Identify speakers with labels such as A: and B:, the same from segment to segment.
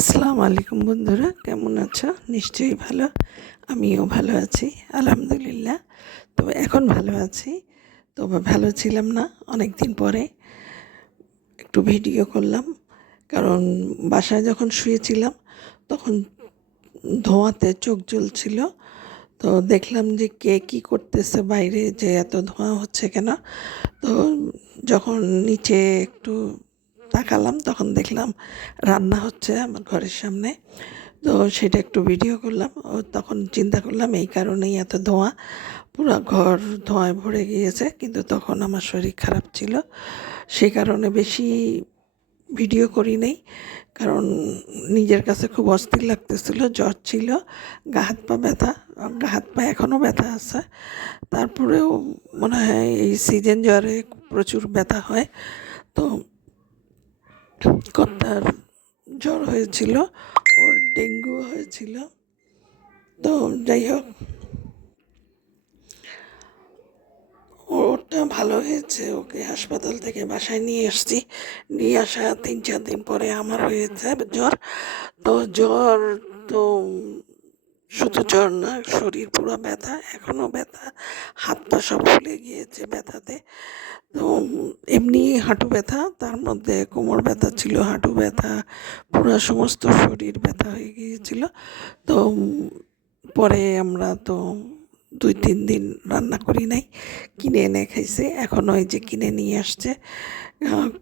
A: আসসালামু আলাইকুম বন্ধুরা, কেমন আছো? নিশ্চয়ই ভালো। আমিও ভালো আছি, আলহামদুলিল্লাহ। তবে এখন ভালো আছি, তবে ভালো ছিলাম না অনেক দিন পরে একটু ভিডিও করলাম। কারণ বাসায় যখন শুয়েছিলাম, তখন ধোঁয়াতে চোখ জ্বলছিল। তো দেখলাম যে কে কী করতেছে বাইরে, যে এত ধোঁয়া হচ্ছে কেন? তো যখন নিচে একটু তাকালাম তখন দেখলাম রান্না হচ্ছে আমার ঘরের সামনে। তো সেটা একটু ভিডিও করলাম। তখন চিন্তা করলাম এই কারণেই এত ধোঁয়া। পুরো ঘর ধোঁয়ায় ভরে গিয়েছে, কিন্তু তখন আমার শরীর খারাপ ছিল। সেই কারণে বেশি ভিডিও করি নেই। কারণ নিজের কাছে খুব অস্থির লাগতেছিল, জ্বর ছিল, গা হাত পা ব্যথা, গা হাত পা এখনও ব্যথা আছে। তারপরেও মনে হয় এই সিজন জ্বরে প্রচুর ব্যথা হয়। তো কর্তার জ্বর হয়েছিল, ওর ডেঙ্গু হয়েছিল। তো যাই হোক ওটা ভালো হয়েছে, ওকে হাসপাতাল থেকে বাসায় নিয়ে এসছি। নিয়ে আসা তিন চার দিন পরে আমার হয়েছে জ্বর। তো জ্বর তো শুধু জ্বর না শরীর পুরো ব্যথা এখনও ব্যথা, হাত পা সব ফুলে গিয়েছে ব্যথাতে। তো এমনি হাঁটু ব্যথা, তার মধ্যে কোমর ব্যথা ছিল, হাঁটু ব্যথা, পুরো সমস্ত শরীর ব্যথা হয়ে গিয়েছিল। তো পরে আমরা তো দুই, তিন দিন রান্না করি নাই। কিনে এনে খাইছে, এখন ওই যে কিনে নিয়ে আসছে।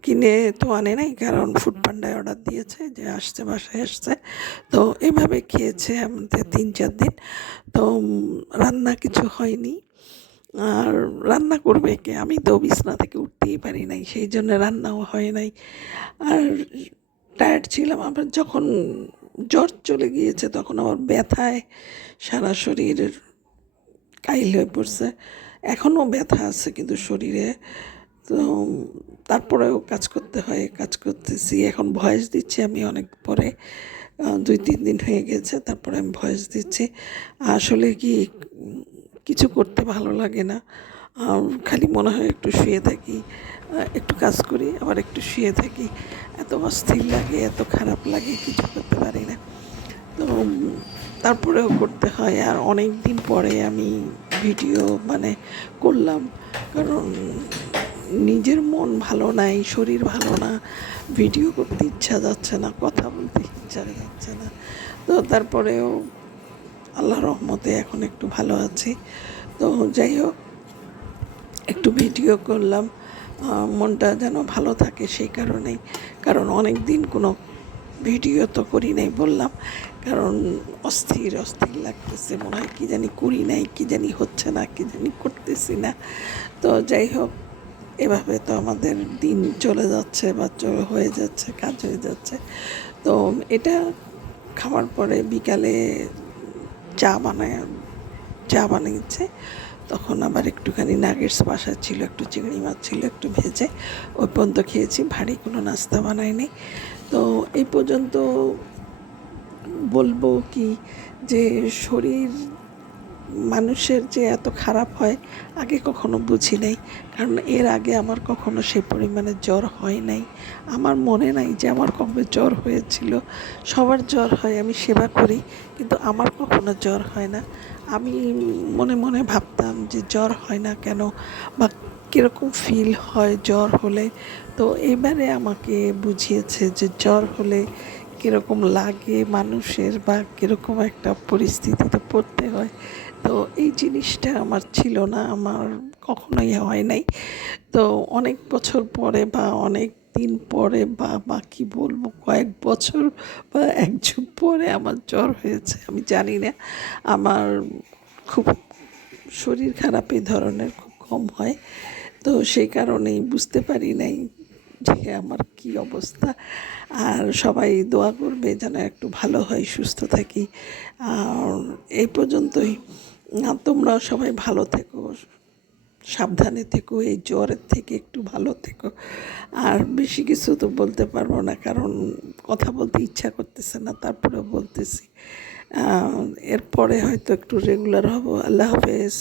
A: কিনে তো আনে নাই, কারণ ফুড পান্ডায় অর্ডার দিয়েছে, যে আসছে, বাসায় আসছে। তো এভাবে খেয়েছে আমাদের তিন, চার দিন। তো রান্না কিছু হয়নি। আর রান্না করবে কে? আমি তো বিছনা থেকে উঠতেই পারি নাই, সেই জন্য রান্নাও হয় নাই। আর টায়ার্ড ছিলাম, আবার যখন জ্বর চলে গিয়েছে, তখন আমার ব্যথায় সারা শরীর কাইল হয়ে পড়ছে। এখনও ব্যথা আছে কিন্তু শরীরে। তো তারপরেও কাজ করতে হয়, কাজ করতেছি। এখন ভয়েস দিচ্ছি আমি অনেক পরে। দুই, তিন দিন হয়ে গেছে, তারপরে আমি ভয়েস দিচ্ছি। আসলে কি কিছু করতে ভালো লাগে না। খালি মনে হয় একটু শুয়ে থাকি একটু কাজ করি, আবার একটু শুয়ে থাকি। এত অস্থির লাগে, এত খারাপ লাগে, কিছু করতে পারি না। তো তারপরেও করতে হয়। আর অনেক দিন পরে আমি ভিডিও মানে করলাম। কারণ নিজের মন ভালো নাই, শরীর ভালো না, ভিডিও করতে ইচ্ছা যাচ্ছে না, কথা বলতে ইচ্ছা যাচ্ছে না। তো তারপরেও আল্লাহ রহমতে এখন একটু ভালো আছি। তো যাই হোক, একটু ভিডিও করলাম। মনটা যেন ভালো থাকে সেই কারণেই। কারণ অনেক দিন কোনো ভিডিও তো করি নাই বললাম, কারণ অস্থির অস্থির লাগতেছে, মনে হয় কী জানি করি নাই, কী জানি হচ্ছে না, কী জানি করতেছি না। তো যাই হোক, এভাবে তো আমাদের দিন চলে যাচ্ছে বা হয়ে যাচ্ছে, কাজ হয়ে যাচ্ছে। তো এটা খাওয়ার পরে বিকালে চা বানায়, চা বানিয়েছে, তখন আবার একটুখানি নাগেটস বাসা ছিল, একটু চিংড়ি মাছ ছিল, একটু ভেজে, ওই পর্যন্ত খেয়েছি, ভারী কোনো নাস্তা বানায়নি। তো এই পর্যন্ত বলব কি যে শরীর মানুষের যে এত খারাপ হয়, আগে কখনো বুঝি নাই। কারণ এর আগে আমার কখনো সে পরিমাণে জ্বর হয় নাই। আমার মনে নাই যে আমার কবে জ্বর হয়েছিল। সবার জ্বর হয়, আমি সেবা করি, কিন্তু আমার কখনো জ্বর হয় না। আমি মনে মনে ভাবতাম যে জ্বর হয় না কেন? বা কীরকম ফিল হয় জ্বর হলে? তো এবারে আমাকে বুঝিয়েছে যে জ্বর হলে কীরকম লাগে মানুষের বা কীরকম একটা পরিস্থিতিতে পড়তে হয়। তো এই জিনিসটা আমার ছিল না, আমার কখনোই হয় নাই। তো অনেক বছর পরে বা অনেক দিন পরে বা বা কী বলব, কয়েক বছর বা এক যুগ পরে আমার জ্বর হয়েছে, আমি জানি না। আমার খুব শরীর খারাপ এই ধরনের খুব কম হয়। তো সেই কারণেই বুঝতে পারি নাই যে আমার কি অবস্থা। আর সবাই দোয়া করবে যেন একটু ভালো হয়, সুস্থ থাকি। আর এই পর্যন্তই। তোমরাও সবাই ভালো থেকো, সাবধানে থেকো, এই জ্বরের থেকে একটু ভালো থেকো। আর বেশি কিছু তো বলতে পারব না, কারণ কথা বলতে ইচ্ছা করতেছে না, তারপরেও বলতেছি। এরপরে হয়তো একটু রেগুলার হব। আল্লাহ হাফেজ।